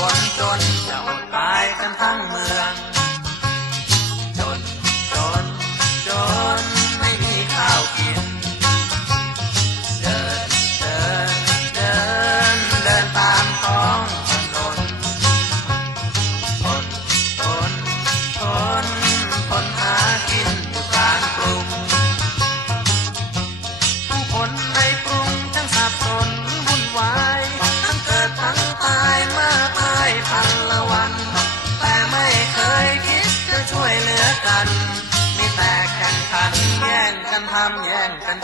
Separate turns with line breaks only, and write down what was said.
คนจนเจ้าตายกันทั้งเมือง กันม่แตกกันทันแย่งกันทำแย่งกัน